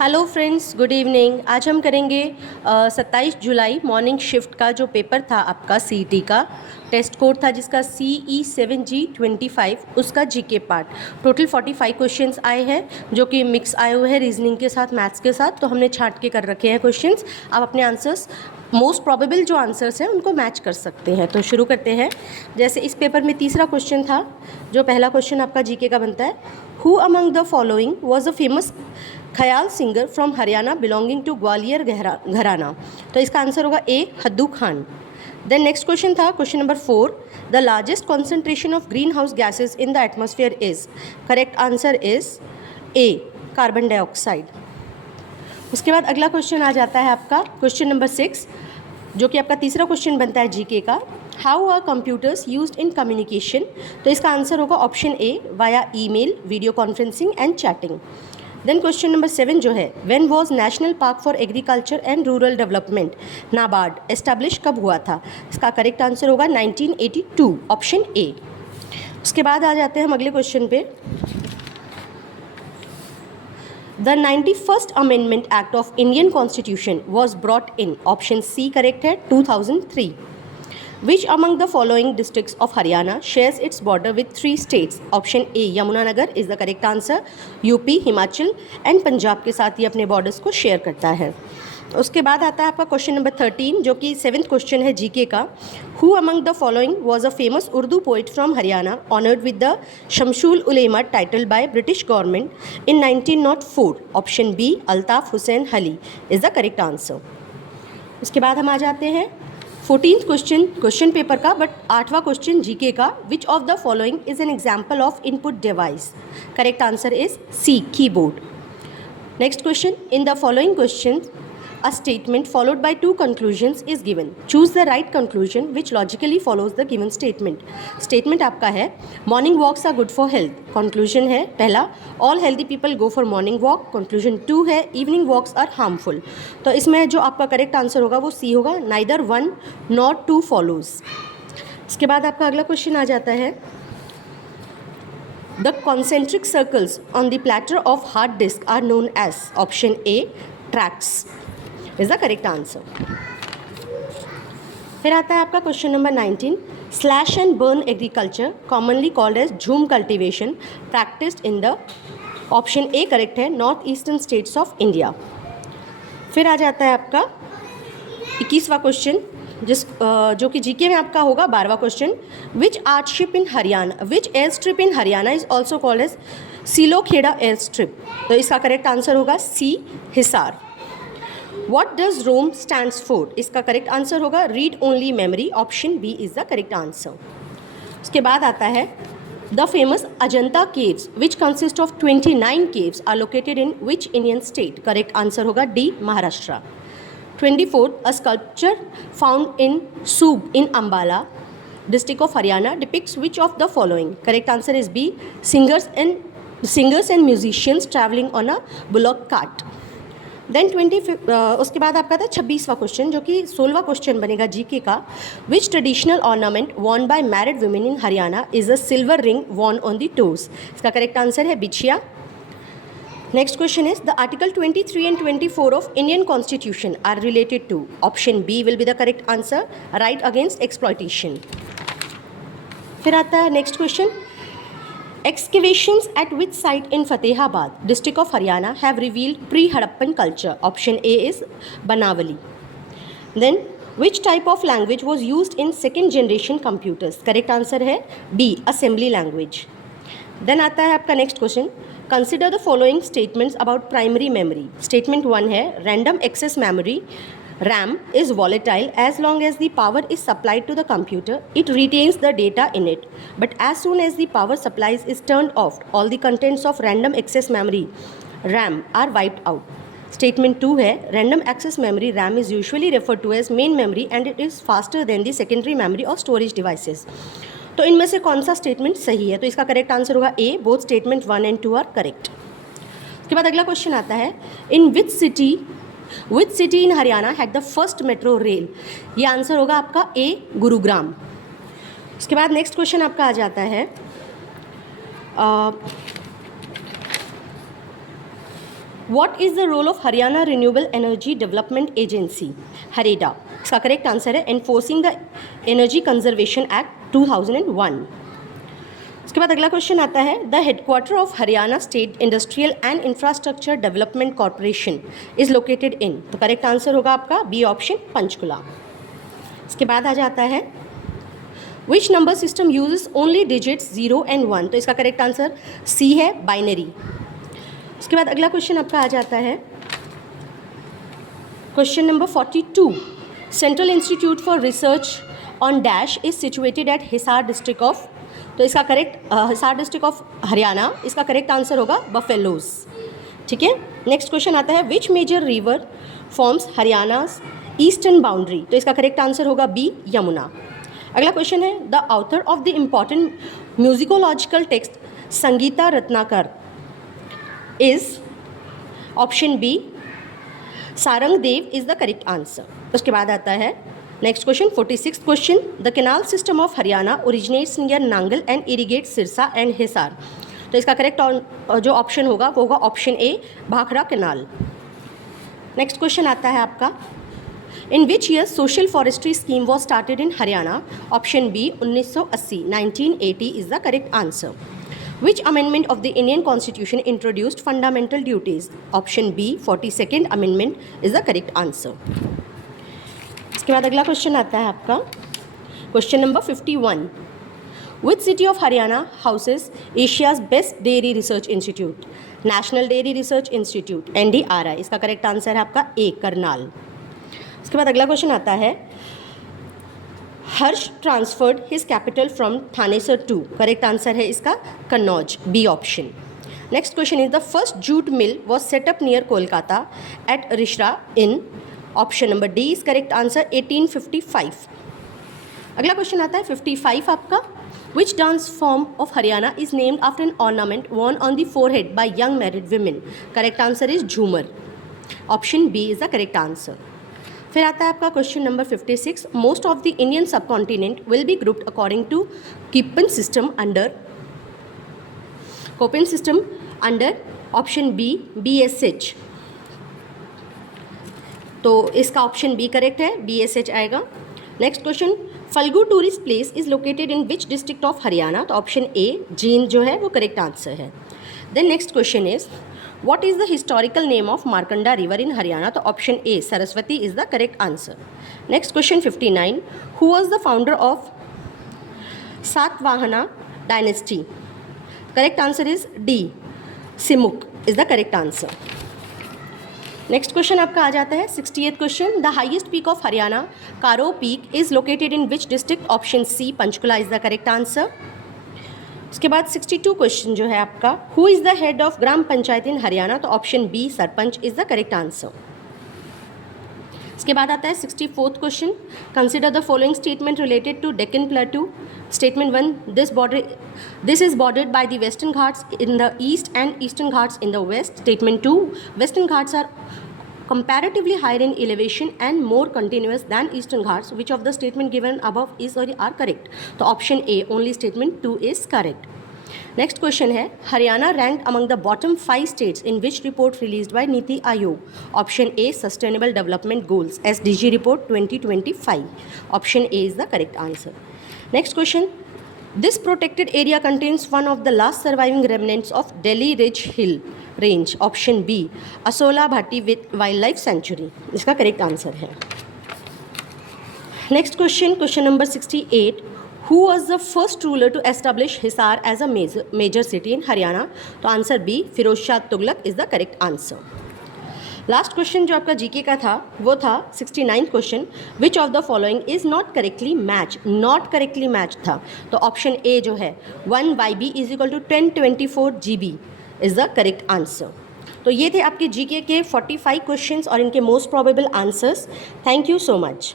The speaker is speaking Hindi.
Hello friends, good evening. आज हम करेंगे 27 जुलाई मॉर्निंग शिफ्ट का जो पेपर था आपका सीईटी का टेस्ट कोड था जिसका CE7G25 उसका जीके पार्ट। टोटल 45 क्वेश्चंस आए हैं जो कि मिक्स आए हुए हैं रीजनिंग के साथ, मैथ्स के साथ। तो हमने छांट के कर रखे हैं क्वेश्चंस। आप अपने आंसर्स मोस्ट प्रोबेबल जो आंसर्स हैं उनको मैच कर सकते हैं। तो शुरू करते हैं। जैसे इस पेपर में तीसरा क्वेश्चन था, जो पहला क्वेश्चन आपका जीके का बनता है, who among the following was a famous khayal singer from Haryana belonging to Gwalior gharana. तो इसका आंसर होगा A, Haddu Khan. Then next question था question number 4, the largest concentration of green house gases in the atmosphere is. Correct answer is A, carbon dioxide. उसके बाद अगला क्वेश्चन आ जाता है आपका क्वेश्चन नंबर 6, जो कि आपका तीसरा क्वेश्चन बनता है जीके का। How are computers used in communication. तो इसका आंसर होगा option A, via email, video conferencing and chatting. Then question number 7 जो है, when was national park for agriculture and rural development NABARD establish कब हुआ था। इसका करेक्ट आंसर होगा 1982, ऑप्शन ए। उसके बाद आ जाते हैं हम अगले क्वेश्चन पे। The 91st amendment act of Indian constitution was brought in, option C correct है, 2003। Which among the following districts of Haryana shares its border with 3 states? Option A, Yamunanagar is the correct answer. UP, Himachal and Punjab के साथ ये अपने बॉर्डर्स को शेयर करता है। उसके बाद आता है आपका क्वेश्चन नंबर 13, जो कि 7th क्वेश्चन है जीके का। Who among the following was a famous Urdu poet from Haryana honored with the Shamsul Ulema title by British government in 1904? Option B, Altaf Hussain हली is the correct answer. उसके बाद हम आ जाते हैं 14th क्वेश्चन पेपर का, बट 8वां क्वेश्चन जीके का। Which of the following is an example of input device. Correct answer is C, keyboard. Next question, in the following question a statement followed by 2 conclusions is given. Choose the right conclusion which logically follows the given statement. Statement आपका है morning walks are good for health. Conclusion है पहला, all healthy people go for morning walk. Conclusion 2 है evening walks are harmful. तो इसमें जो आपका करेक्ट आंसर होगा वो सी होगा, neither 1 nor 2 follows. इसके बाद आपका अगला क्वेश्चन आ जाता है, the concentric circles on the platter of hard disk are known as. Option A, tracks is the correct answer. फिर आता है आपका question number 19, slash and burn agriculture commonly called as jhum cultivation practised in the. Option A correct है, north eastern states of India. फिर आ जाता है आपका 21वां क्वेश्चन, जो कि जीके में आपका होगा 12वां question. Which airstrip in Haryana, which air strip in Haryana is also called as Silokhera air strip. तो इसका करेक्ट आंसर होगा C, Hisar. What does ROM stands for? इसका करेक्ट आंसर होगा read only memory, option B is the correct answer. उसके बाद आता है the famous Ajanta caves which consist of 29 caves are located in which Indian state. Correct answer होगा D, Maharashtra. 24, a sculpture found in Sugh in Ambala district of Haryana depicts which of the following. Correct answer is B, singers and musicians travelling on a bullock cart. Then उसके बाद आपका था 26वां क्वेश्चन, जो कि 16वां क्वेश्चन बनेगा जीके का। Which traditional ornament worn by married women in Haryana is a silver ring worn on the toes. इसका करेक्ट आंसर है बिछिया। Next question is the article 23 and 24 of Indian constitution are related to. Option B will be the correct answer, right against exploitation. फिर आता है next question, excavations at which site in Fatehabad, district of Haryana, have revealed pre-Harappan culture. Option A is Banavali. Then, which type of language was used in second generation computers? Correct answer है B, assembly language. Then आता है आपका next question. Consider the following statements about primary memory. Statement 1 है random access memory RAM is volatile as long as the power is supplied to the computer. It retains the data in it. But as soon as the power supplies is turned off, all the contents of random access memory RAM are wiped out. Statement 2 है random access memory RAM is usually referred to as main memory and it is faster than the secondary memory or storage devices. तो इनमें से कौन सा स्टेटमेंट सही है? तो इसका करेक्ट आंसर होगा A, both statement 1 and 2 are correct. उसके बाद अगला क्वेश्चन आता है, in which city in Haryana had the first metro rail. ये आंसर होगा आपका ए, गुरुग्राम। उसके बाद नेक्स्ट क्वेश्चन आपका आ जाता है, 21 what is the role of Haryana renewable energy development agency, HAREDA? इसका करेक्ट आंसर है enforcing the energy conservation act 2001। उसके बाद अगला क्वेश्चन आता है, the headquarter of Haryana state industrial and infrastructure development corporation is located in, तो करेक्ट आंसर होगा आपका बी ऑप्शन, पंचकुला। इसके बाद आ जाता है, which number system uses only digits 0 and 1, तो इसका करेक्ट आंसर सी है, बाइनरी। उसके बाद अगला क्वेश्चन आपका आ जाता है, question number 42, central institute for research on dash is situated at Hisar district of, तो इसका correct Hisar district of Haryana, इसका करेक्ट आंसर होगा बफेलोज। ठीक है, नेक्स्ट क्वेश्चन आता है, which major river forms Haryana's eastern boundary, तो इसका करेक्ट आंसर होगा बी, यमुना। अगला क्वेश्चन है, the author of the important musicological text Sangita Ratnakara is, option B, Sarang Dev is the correct answer. उसके बाद आता है next question, 46th question, the canal system of Haryana originates near Nangal and irrigate Sirsa and Hisar, तो इसका करेक्ट जो ऑप्शन होगा वो होगा ऑप्शन ए, भाखड़ा कैनाल। नेक्स्ट क्वेश्चन आता है आपका, in which year social forestry scheme was started in Haryana, option B 1980, 1980 is the correct answer. Which amendment of the Indian constitution introduced fundamental duties, option B 42nd amendment is the correct answer. इसके बाद अगला क्वेश्चन आता है आपका, question number 51, which city of Haryana houses Asia's best dairy research institute, national dairy research institute, NDRI, इसका करेक्ट आंसर है आपका ए, करनाल। इसके बाद अगला क्वेश्चन आता है, Harsha transferred his capital from Thanesar to, correct answer है इसका Kannauj, B option. Next question is, the first jute mill was set up near Kolkata at Rishra in, option number D is correct answer, 1855। अगला क्वेश्चन आता है 55 आपका, which dance form of Haryana is named after an ornament worn on the forehead by young married women, correct answer is Jhumar, option B is the correct answer. फिर आता है आपका question number 56, most of the Indian subcontinent will be grouped according to Koppen system under option B, BSH, तो इसका ऑप्शन बी करेक्ट है, BSH आएगा। Next question, Phalgu tourist place is located in which district of Haryana, तो ऑप्शन ए, जींद जो है वो करेक्ट आंसर है। Then next question is, what is the historical name of Markanda river in Haryana, तो option A, Saraswati is the correct answer. Next question 59, who was the founder of Satavahana dynasty, correct answer is D, Simuka is the correct answer. Next question आपका आ जाता है 68th question, the highest peak of Haryana Karoh peak is located in which district, option C, Panchkula is the correct answer. उसके बाद 62 क्वेश्चन जो है आपका, who is the head of gram panchayat in Haryana, तो option B, sarpanch is the correct answer. इसके बाद आता है 64th question, consider the following statement related to Deccan plateau. Statement 1, this is bordered by the Western Ghats in the east and Eastern Ghats in the west. Statement 2, Western Ghats are comparatively higher in elevation and more continuous than eastern ghats, which of the statement given above is or are correct, तो option A, only statement 2 is correct। Next question है, Haryana ranked among the bottom 5 states in which report released by NITI Aayog, option A, sustainable development goals, SDG report 2025, option A is the correct answer. Next question, this protected area contains one of the last surviving remnants of Delhi ridge hill range, option B, Asola Bhatti with wild life sanctuary, इसका करेक्ट आंसर है। Next question, question number 68, who was the first ruler to establish Hisar as a major city in Haryana, तो answer B, Firoz Shah Tughlaq is the correct answer. Last question जो आपका जीके का था वो था 69th question, which of the following is not correctly match था, तो ऑप्शन ए जो है 1 YB is equal to 1024 GB is the correct answer. तो ये थे आपके जीके के 45 क्वेश्चंस और इनके most probable answers. Thank you so much.